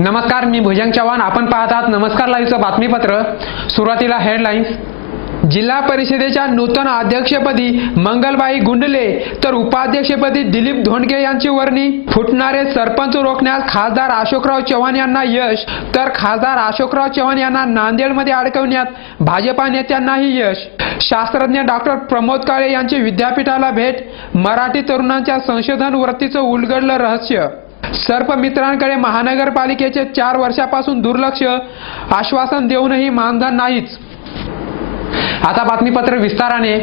नमस्कार, मी भुजंग चव्हाण. आपण पाहत आहात नमस्कार लाईव्हचं बातमीपत्र. सुरुवातीला हेडलाईन्स. जिल्हा परिषदेच्या नूतन अध्यक्षपदी मंगलबाई गुंडले तर उपाध्यक्षपदी दिलीप धोंडगे यांची वर्णी. फुटणारे सरपंच रोखण्यात खासदार अशोकराव चव्हाण यांना यश, तर खासदार अशोकराव चव्हाण यांना नांदेडमध्ये अडकवण्यात भाजपा नेत्यांनाही यश. शास्त्रज्ञ डॉक्टर प्रमोद काळे यांची विद्यापीठाला भेट. मराठी तरुणांच्या संशोधन वृत्तीचं उलगडलं रहस्य. सर्प मित्रांकडे महानगरपालिकेचे 4 वर्षापासून दुर्लक्ष, आश्वासन देऊनही मानधन नाहीच. आता बातमीपत्र विस्ताराने.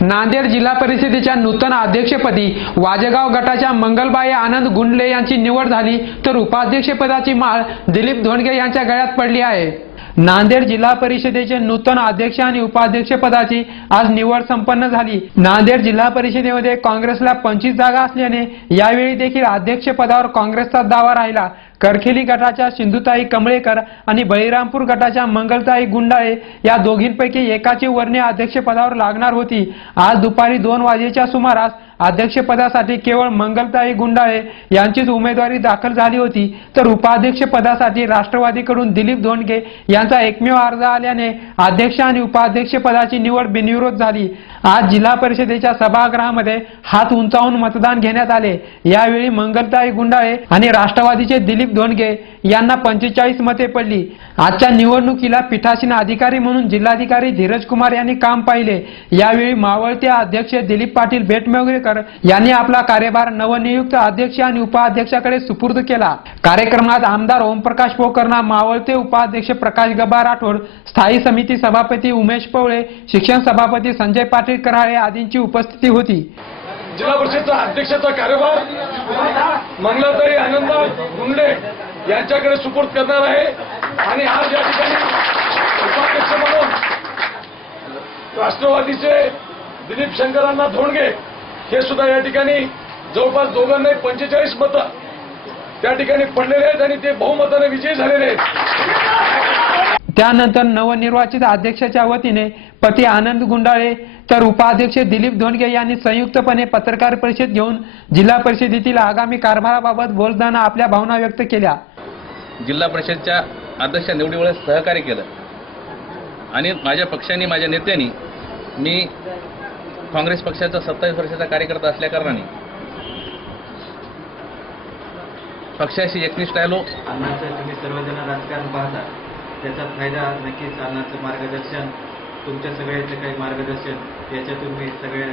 नांदेड जिल्हा परिषदेच्या नूतन अध्यक्षपदी वाजेगाव गटाच्या मंगलबाई आनंद गुंडले यांची निवड झाली, तर उपाध्यक्षपदाची माळ दिलीप धोंडगे यांच्या गळ्यात पडली आहे. नांदेड जिल्हा परिषदेचे नूतन अध्यक्ष आणि उपाध्यक्ष पदाची आज निवड संपन्न झाली. नांदेड जिल्हा परिषदेमध्ये काँग्रेसला 25 जागा असल्याने यावेळी देखील अध्यक्ष पदावर काँग्रेसचा दावा राहिला. करखेली गटाच्या सिंधुताई कमळेकर आणि बळीरामपूर गटाच्या मंगलताई गुंडाळे या दोघींपैकी एकाची वर्णी अध्यक्षपदावर लागणार होती. आज दुपारी 2 वाजेच्या सुमारास अध्यक्षपदासाठी केवळ मंगलताई गुंडाळे यांचीच उमेदवारी दाखल झाली होती, तर उपाध्यक्षपदासाठी राष्ट्रवादीकडून दिलीप धोंडगे यांचा एकमेव अर्ज आल्याने अध्यक्ष आणि उपाध्यक्ष पदाची निवड बिनविरोध झाली. आज जिल्हा परिषदेच्या सभागृहामध्ये हात उंचावून मतदान घेण्यात आले. यावेळी मंगलताई गुंडाळे आणि राष्ट्रवादीचे दिलीप धोंडगे यांना 45 मते पडली. आजच्या निवडणुकीला पीठासीन अधिकारी म्हणून जिल्हाधिकारी धीरज कुमार यांनी काम पाहिले. यावेळी मावळते अध्यक्ष दिलीप पाटील बेटमेगळेकर यांनी आपला कार्यभार नवनियुक्त अध्यक्ष आणि उपाध्यक्षाकडे सुपूर्द केला. कार्यक्रमात आमदार ओमप्रकाश पोकर्णा, मावळते उपाध्यक्ष प्रकाश गबा राठोड, स्थायी समिती सभापती उमेश पवळे, शिक्षण सभापती संजय पाटील कराळे आदींची उपस्थिती होती. जिल्हा परिषदचा अध्यक्षाचा कार्यभार मंगलताई आनंद गुंडले यांच्याकडे सुपूर्द करणार आहे आणि आज या ठिकाणी उपाध्यक्ष म्हणून राष्ट्रवादीचे दिलीप शंकरांना धोंडगे हे सुद्धा या ठिकाणी जवळपास दोघांनाही 45 मतं त्या ठिकाणी पडलेले आहेत आणि ते बहुमताने विजयी झालेले आहेत. त्यानंतर नवनिर्वाचित अध्यक्षाच्या वतीने पती आनंद गुंडाळे तर उपाध्यक्ष दिलीप धोंडगे यांनी संयुक्तपणे पत्रकार परिषद घेऊन जिल्हा परिषदेतील आगामी कारभाराबाबत बोलताना आपल्या भावना व्यक्त केल्या. जिल्हा परिषदच्या अध्यक्ष निवडीवेळेस सहकार्य केलं आणि माझ्या पक्षाने, माझ्या नेत्यांनी, मी काँग्रेस पक्षाचा 27 वर्षाचा कार्यकर्ता असल्याकारणाने पक्षाशी एकनिष्ठ आलो. अण्णांचं तुम्ही सर्वजण राजकारण पाहता, त्याचा फायदा नक्कीच अण्णांचं मार्गदर्शन, तुमच्या सगळ्यांचं काही मार्गदर्शन याच्यातून मी सगळ्या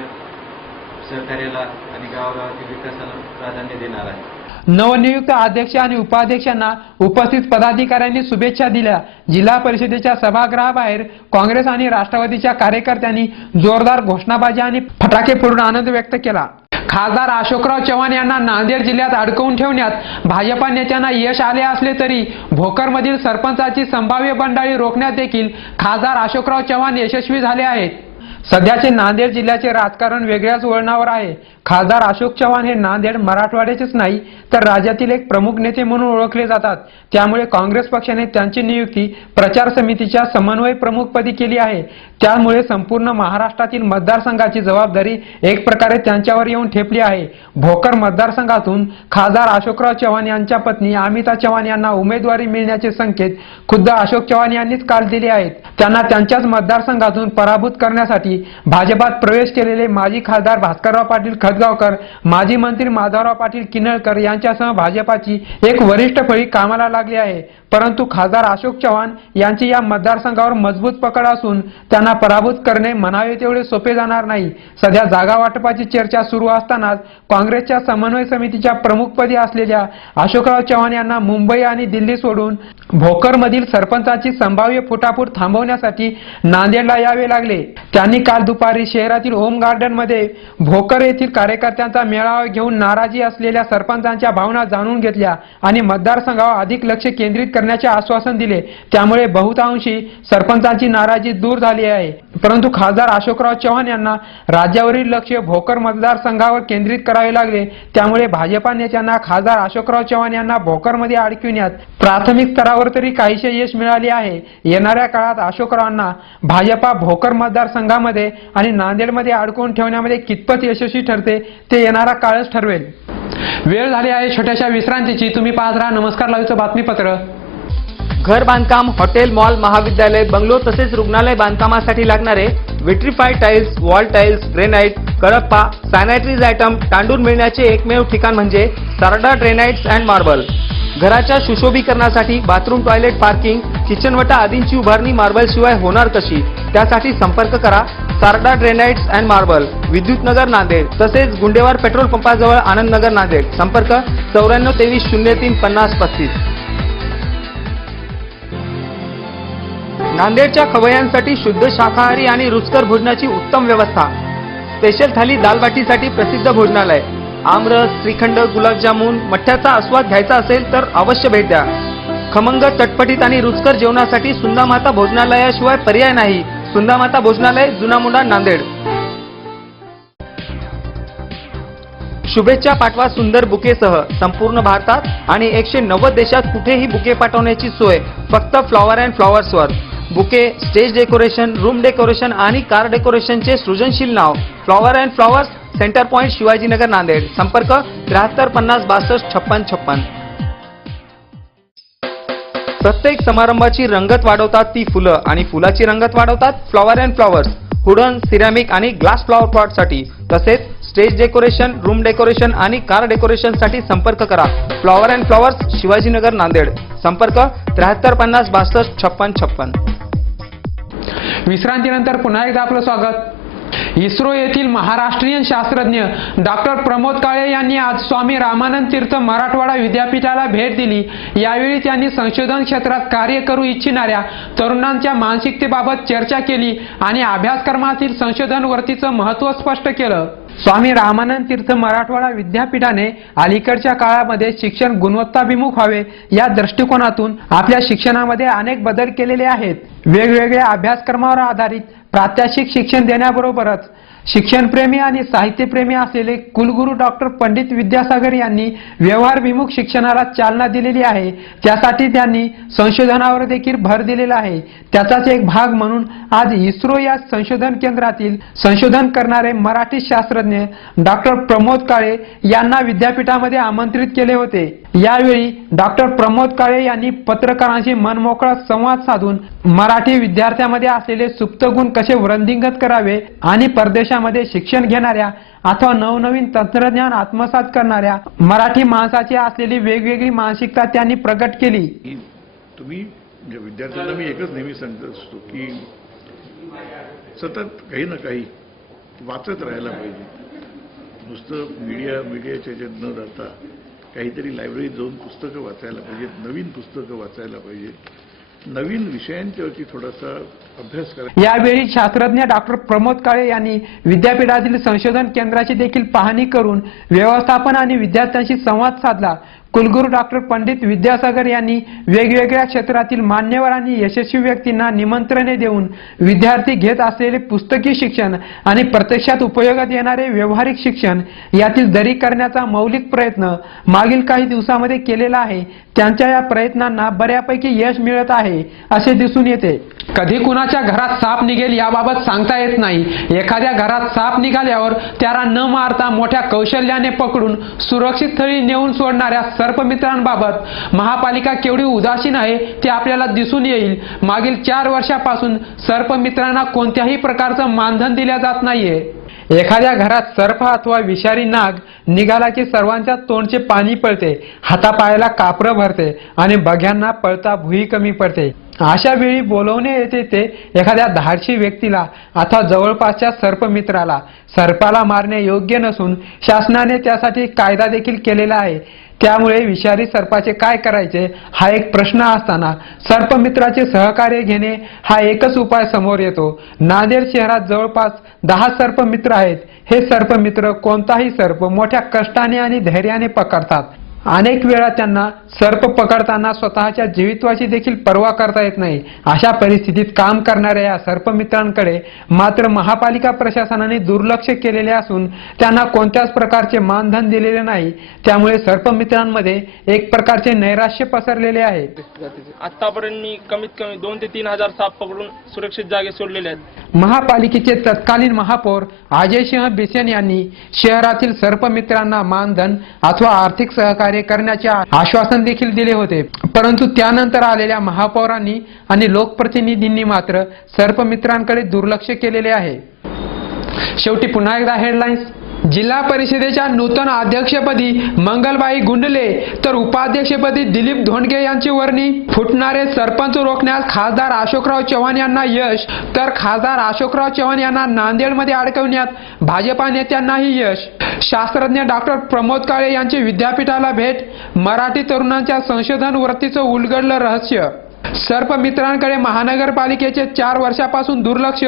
सहकार्याला आणि गावागावातील विकासाला प्राधान्य देणार आहे. नवनियुक्त अध्यक्ष आणि उपाध्यक्षांना उपस्थित पदाधिकाऱ्यांनी शुभेच्छा दिल्या. जिल्हा परिषदेच्या सभागृहाबाहेर काँग्रेस आणि राष्ट्रवादीच्या कार्यकर्त्यांनी जोरदार घोषणाबाजी आणि फटाके फोडून आनंद व्यक्त केला. खासदार अशोकराव चव्हाण यांना नांदेड जिल्ह्यात अडकवून ठेवण्यात भाजपा नेत्यांना यश आले असले तरी भोकरमधील सरपंचाची संभाव्य बंडाळी रोखण्यात देखील खासदार अशोकराव चव्हाण यशस्वी झाले आहेत. सध्याचे नांदेड जिल्ह्याचे राजकारण वेगळ्याच वळणावर आहे. खासदार अशोक चव्हाण हे नांदेड मराठवाड्याचेच नाही तर राज्यातील एक प्रमुख नेते म्हणून ओळखले जातात. त्यामुळे काँग्रेस पक्षाने त्यांची नियुक्ती प्रचार समितीच्या समन्वय प्रमुखपदी केली आहे. त्यामुळे संपूर्ण महाराष्ट्रातील मतदारसंघाची जबाबदारी एक प्रकारे त्यांच्यावर येऊन ठेपली आहे. भोकर मतदारसंघातून खासदार अशोकराव चव्हाण यांच्या पत्नी अमिता चव्हाण यांना उमेदवारी मिळण्याचे संकेत खुद्द अशोक चव्हाण यांनीच काल दिले आहेत. त्यांना त्यांच्याच मतदारसंघातून पराभूत करण्यासाठी भाजपात प्रवेश केलेले माजी खासदार भास्करराव पाटील खतगावकर, माजी मंत्री माधवराव पाटील किनळकर यांच्यासह भाजपाची एक वरिष्ठ फळी कामाला लागली आहे. परंतु खासदार अशोक चव्हाण यांची या मतदारसंघावर मजबूत पकड असून त्यांना पराभूत करणे म्हणावे तेवढे सोपे जाणार नाही. सध्या जागा वाटपाची चर्चा सुरू असतानाच काँग्रेसच्या समन्वय समितीच्या प्रमुखपदी असलेल्या अशोकराव चव्हाण यांना मुंबई आणि दिल्ली सोडून भोकरमधील सरपंचाची संभाव्य फुटाफूट थांबवण्यासाठी नांदेडला यावे लागले. त्यांनी काल दुपारी शहरातील होम गार्डनमध्ये भोकर येथील कार्यकर्त्यांचा मेळावा घेऊन नाराजी असलेल्या सरपंचांच्या भावना जाणून घेतल्या आणि मतदारसंघावर अधिक लक्ष केंद्रित करण्याचे आश्वासन दिले. त्यामुळे बहुतांशी सरपंचांची नाराजी दूर झाली आहे. परंतु खासदार अशोकराव चव्हाण यांना राज्यावरील लक्ष भोकर मतदारसंघावर केंद्रित करावे लागले. त्यामुळे भाजपा नेत्यांना खासदार अशोकराव चव्हाण यांना भोकरमध्ये अडकविण्यात प्राथमिक स्तरावर तरी काहीसे यश मिळाले आहे. येणाऱ्या काळात अशोकरावांना भाजपा भोकर मतदारसंघामध्ये आणि नांदेडमध्ये अडकवून ठेवण्यामध्ये कितपत यशस्वी ठरते ते येणारा काळच ठरवेल. वेळ झाली आहे छोट्याशा विश्रांतीची. तुम्ही पाहत राहा नमस्कार लाईव्हचं बातमीपत्र. घर बांधकाम, हॉटेल, मॉल, महाविद्यालय, बंगलो तसेच रुग्णालय बांधकामासाठी लागणारे vitrified tiles, wall tiles, granite, कडप्पा, सॅनिटरीज आयटम तांडून मिळण्याचे एकमेव ठिकाण म्हणजे सारडा ग्रेनाइट्स अँड मार्बल. घराच्या सुशोभीकरणासाठी बाथरूम, टॉयलेट, पार्किंग, किचनवटा आदींची उभारणी मार्बल शिवाय होणार कशी? त्यासाठी संपर्क करा Sarda granites and marble, Vidyutnagar Nanded. तसेच गुंडेवार पेट्रोल पंपाजवळ आनंदनगर नांदेड. संपर्क 9423 03 50 35. नांदेडच्या खवय्यांसाठी शुद्ध शाकाहारी आणि रुचकर भोजनाची उत्तम व्यवस्था. स्पेशल थाली दाल बाटीसाठी प्रसिद्ध भोजनालय. आमरस, श्रीखंड, गुलाबजामुन, मठ्ठ्याचा आस्वाद घ्यायचा असेल तर अवश्य भेट द्या. खमंग, चटपटीत आणि रुचकर जेवणासाठी सुंदामाता भोजनालयाशिवाय पर्याय नाही. सुंदामाता भोजनालय, जुना मोंढा, नांदेड. शुभेच्छा पाठवा सुंदर बुकेसह. संपूर्ण भारतात आणि 190 देशात कुठेही बुके पाठवण्याची सोय फक्त फ्लॉवर अँड फ्लॉवर्सवर. Bouquet, stage decoration, room decoration आणि कार डेकोरेशनचे सृजनशील नाव flower and flowers, centre point, Shivajinagar, Nanded. संपर्क 73 50 62 56 56. प्रत्येक समारंभाची रंगत वाढवतात ती फुलं आणि फुलाची रंगत वाढवतात flower and flowers. Wooden, ceramic आणि ग्लास फ्लॉवर पॉटसाठी तसेच स्टेज डेकोरेशन, रूम डेकोरेशन आणि कार डेकोरेशनसाठी संपर्क करा flower and flowers, Shivajinagar, Nanded. संपर्क 73 50 62 56 56. विश्रांतीनंतर पुन्हा एकदा आपलं स्वागत. इस्रो येथील महाराष्ट्रीयन शास्त्रज्ञ डॉक्टर प्रमोद काळे यांनी आज स्वामी रामानंद तीर्थ मराठवाडा विद्यापीठाला भेट दिली. यावेळी त्यांनी संशोधन क्षेत्रात कार्य करू इच्छिणाऱ्या तरुणांच्या मानसिकतेबाबत चर्चा केली आणि अभ्यासक्रमातील संशोधन वृत्तीचं महत्त्व स्पष्ट केलं. स्वामी रामानंद तीर्थ मराठवाडा विद्यापीठाने अलीकडच्या काळामध्ये शिक्षण गुणवत्ताभिमुख व्हावे या दृष्टिकोनातून आपल्या शिक्षणामध्ये अनेक बदल केलेले आहेत. वेगवेगळ्या अभ्यासक्रमावर आधारित प्रात्यक्षिक शिक्षण देण्याबरोबरच शिक्षणप्रेमी आणि साहित्यप्रेमी असलेले कुलगुरू डॉक्टर पंडित विद्यासागर यांनी व्यवहारभिमुख शिक्षणाला चालना दिलेली आहे. त्यासाठी त्यांनी संशोधनावर देखील भर दिलेला आहे. त्याचाच एक भाग म्हणून आज इस्रो या संशोधन केंद्रातील संशोधन करणारे मराठी शास्त्रज्ञ डॉक्टर प्रमोद काळे यांना विद्यापीठामध्ये आमंत्रित केले होते. यावेळी डॉक्टर प्रमोद काळे यांनी पत्रकारांशी मनमोकळा संवाद साधून मराठी विद्यार्थ्यांमध्ये असलेले सुप्त गुण कसे वृद्धिंगत करावे आणि परदेशामध्ये शिक्षण घेणाऱ्या अथवा नवनवीन तंत्रज्ञान आत्मसात करणाऱ्या मराठी माणसाची असलेली वेगवेगळी मानसिकता त्यांनी प्रकट केली. तुम्ही म्हणजे विद्यार्थ्यांना मी एकच नेहमी सांगत असतो की सतत काही ना काही वाचत राहायला पाहिजे. नुसतं मीडियाच्या ह्याच्यात न राहता काहीतरी लायब्ररीत जाऊन पुस्तकं वाचायला पाहिजेत, नवीन पुस्तकं वाचायला पाहिजेत, नवीन विषयांच्यावरती थोडासा अभ्यास करा. यावेळी शास्त्रज्ञ डॉक्टर प्रमोद काळे यांनी विद्यापीठातील संशोधन केंद्राची देखील पाहणी करून व्यवस्थापन आणि विद्यार्थ्यांशी संवाद साधला. कुलगुरू डॉक्टर पंडित विद्यासागर यांनी वेगवेगळ्या क्षेत्रातील मान्यवर आणि यशस्वी व्यक्तींना निमंत्रणे देऊन विद्यार्थी घेत असलेले पुस्तकी शिक्षण आणि प्रत्यक्षात उपयोगात येणारे व्यावहारिक शिक्षण यातील दरी करण्याचा मौलिक प्रयत्न मागील काही दिवसांमध्ये केलेला आहे. त्यांच्या या प्रयत्नांना बऱ्यापैकी यश मिळत आहे असे दिसून येते. कधी कुणाच्या घरात साप निघेल याबाबत सांगता येत नाही. एखाद्या घरात साप निघाल्यावर त्याला न मारता मोठ्या कौशल्याने पकडून सुरक्षित स्थळी नेऊन सोडणाऱ्या सर्पमित्रांबाबत महापालिका केवढी उदासीन आहे ते आपल्याला दिसून येईल. मागील 4 वर्षापासून सर्पमित्रांना कोणत्याही प्रकारचं मानधन दिले जात नाहीये. एखाद्या घरात सर्प अथवा विषारी नाग निघाला की सर्वांच्या तोंडचे पाणी पळते, हातापायाला कापरं भरते आणि बघ्यांना पळता भुई कमी पडते. अशा वेळी बोलवणे येते ते एखाद्या धाडशी व्यक्तीला अथवा जवळपासच्या सर्पमित्राला. सर्पाला मारणे योग्य नसून शासनाने त्यासाठी कायदा देखील केलेला आहे. त्यामुळे विषारी सर्पाचे काय करायचे हा एक प्रश्न असताना सर्पमित्राचे सहकार्य घेणे हा एकच उपाय समोर येतो. नांदेड शहरात जवळपास 10 सर्पमित्र आहेत. हे सर्पमित्र कोणताही सर्प मोठ्या कष्टाने आणि धैर्याने पकडतात. अनेक वेळा त्यांना सर्प पकडताना स्वतःच्या जीवितवाची देखील पर्वा करता येत नाही. अशा परिस्थितीत काम करणाऱ्या या सर्पमित्रांकडे मात्र महापालिका प्रशासनाने दुर्लक्ष केलेले असून त्यांना कोणत्याच प्रकारचे मानधन दिलेले नाही. त्यामुळे सर्पमित्रांमध्ये एक प्रकारचे नैराश्य पसरलेले आहे. आतापर्यंत मी कमीत कमी 2 ते 3 हजार साप पकडून सुरक्षित जागे सोडलेले आहेत. महापालिकेचे तत्कालीन महापौर अजयसिंह बिसेन यांनी शहरातील सर्पमित्रांना मानधन अथवा आर्थिक सहकार्य करण्याचे आश्वासन देखील दिले होते, परंतु त्यानंतर आलेल्या महापौरांनी आणि लोकप्रतिनिधींनी मात्र सर्पमित्रांकडे दुर्लक्ष केलेले आहे. शेवटी पुन्हा एकदा हेडलाईन्स. जिल्हा परिषदेच्या नूतन अध्यक्षपदी मंगलबाई गुंडले तर उपाध्यक्षपदी दिलीप धोंडगे यांची वर्णी. फुटणारे सरपंच रोखण्यास खासदार अशोकराव चव्हाण यांना यश, तर खासदार अशोकराव चव्हाण यांना नांदेडमध्ये अडकवण्यात भाजपा नेत्यांनाही यश. शास्त्रज्ञ डॉक्टर प्रमोद काळे यांची विद्यापीठाला भेट. मराठी तरुणांच्या संशोधन वृत्तीचं उलगडलं रहस्य. सर्पमित्रांकडे महानगरपालिकेचे 4 वर्षापासून दुर्लक्ष,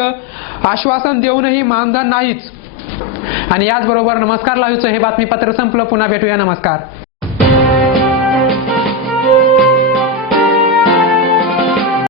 आश्वासन देऊनही मानधन नाहीच. आणि याचबरोबर नमस्कार लाईव्हचं हे बातमीपत्र संपलं. पुन्हा भेटूया. नमस्कार.